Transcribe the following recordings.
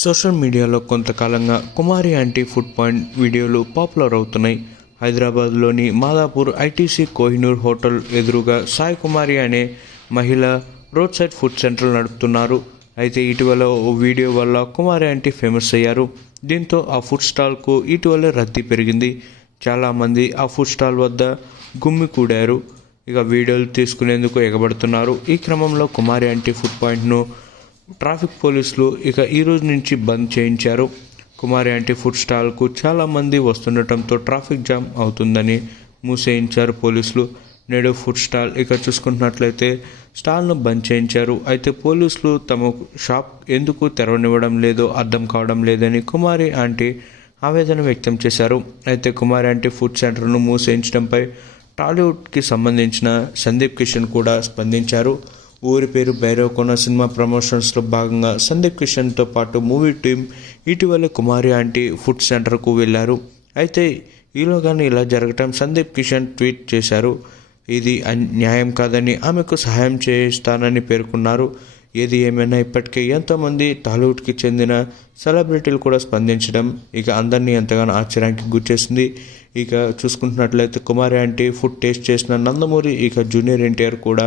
Social మీడియాలో కొంతకాలంగా కుమారి aunty food point వీడియోలు పాపులర్ అవుతున్నాయి. హైదరాబాద్లోని మాదాపూర్ ఐటీసీ కోహినూర్ హోటల్ ఎదురుగా సాయి కుమారి అనే మహిళ రోడ్ సైడ్ ఫుడ్ సెంటర్ నడుపుతున్నారు. అయితే ఇటీవల ఓ వీడియో వల్ల కుమారి ఆంటీ ఫేమస్ అయ్యారు. దీంతో ఆ ఫుడ్ స్టాల్కు ఇటీవల రద్దీ పెరిగింది. చాలామంది ఆ ఫుడ్ స్టాల్ వద్ద గుమ్మికూడారు. ఇక వీడియోలు తీసుకునేందుకు ఎగబడుతున్నారు. ఈ క్రమంలో కుమారి ఆంటీ ఫుడ్ పాయింట్ను ట్రాఫిక్ పోలీసులు ఈ రోజు నుంచి బంద్ చేయించారు. కుమారి ఆంటీ ఫుడ్ స్టాల్కు చాలామంది వస్తుండటంతో ట్రాఫిక్ జామ్ అవుతుందని మూసేయించారు పోలీసులు. నేడు ఫుడ్ స్టాల్ చూసుకుంటున్నట్లయితే స్టాల్ను బంద్ చేయించారు. అయితే పోలీసులు తమ షాప్ ఎందుకు తెరవనివ్వడం లేదో అర్థం కావడం లేదని కుమారి ఆంటీ ఆవేదన వ్యక్తం చేశారు. అయితే కుమారి ఆంటీ ఫుడ్ సెంటర్ను మూసేయించడంపై టాలీవుడ్కి సంబంధించిన సందీప్ కిషన్ కూడా స్పందించారు. ఊరి పేరు భైరవకొండ సినిమా ప్రమోషన్స్లో భాగంగా సందీప్ కిషన్తో పాటు మూవీ టీం ఇటీవల కుమారి ఆంటీ ఫుడ్ సెంటర్కు వెళ్ళారు. అయితే ఈలోగానే ఇలా జరగటం సందీప్ కిషన్ ట్వీట్ చేశారు. ఇది న్యాయం కాదని, ఆమెకు సహాయం చేస్తానని పేర్కొన్నారు. ఏది ఏమైనా ఇప్పటికే ఎంతోమంది టాలీవుడ్కి చెందిన సెలబ్రిటీలు కూడా స్పందించడం అందరినీ ఎంతగానో ఆశ్చర్యానికి గుర్చేసింది. చూసుకుంటున్నట్లయితే కుమారి ఆంటీ ఫుడ్ టేస్ట్ చేసిన నందమూరి జూనియర్ ఎన్టీఆర్ కూడా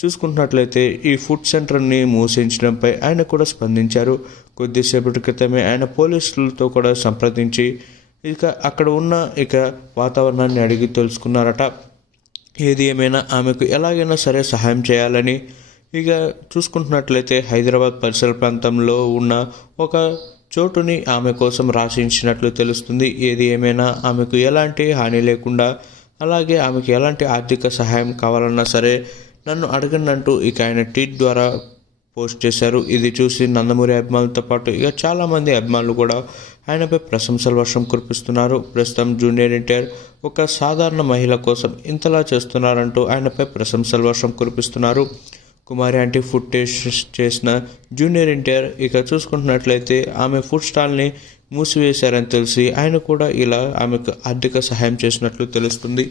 చూసుకుంటున్నట్లయితే ఈ ఫుడ్ సెంటర్ని మూసించడంపై ఆయన కూడా స్పందించారు. కొద్దిసేపటి క్రితమే ఆయన పోలీసులతో కూడా సంప్రదించి అక్కడ ఉన్న వాతావరణాన్ని అడిగి తెలుసుకున్నారట. ఏది ఏమైనా ఆమెకు ఎలాగైనా సరే సహాయం చేయాలని చూసుకుంటున్నట్లయితే హైదరాబాద్ పరిసర ప్రాంతంలో ఉన్న ఒక చోటుని ఆమె కోసం రాసించినట్లు తెలుస్తుంది. ఏది ఏమైనా ఆమెకు ఎలాంటి హాని లేకుండా, అలాగే ఆమెకు ఎలాంటి ఆర్థిక సహాయం కావాలన్నా సరే నన్ను అడగండి అంటూ ఆయన ట్వీట్ ద్వారా పోస్ట్ చేశారు. ఇది చూసి నందమూరి అభిమానులతో పాటు చాలామంది అభిమానులు కూడా ఆయనపై ప్రశంసల వర్షం కురిపిస్తున్నారు. ప్రస్తుతం జూనియర్ ఎన్టీఆర్ ఒక సాధారణ మహిళ కోసం ఇంతలా చేస్తున్నారంటూ ఆయనపై ప్రశంసల వర్షం కురిపిస్తున్నారు. కుమారి ఆంటీ ఫుడ్ టేస్ట్ చేసిన జూనియర్ ఎన్టీఆర్ చూసుకుంటున్నట్లయితే ఆమె ఫుడ్ స్టాల్ని మూసివేశారని తెలిసి ఆయన కూడా ఇలా ఆమెకు ఆర్థిక సహాయం చేసినట్లు తెలుస్తుంది.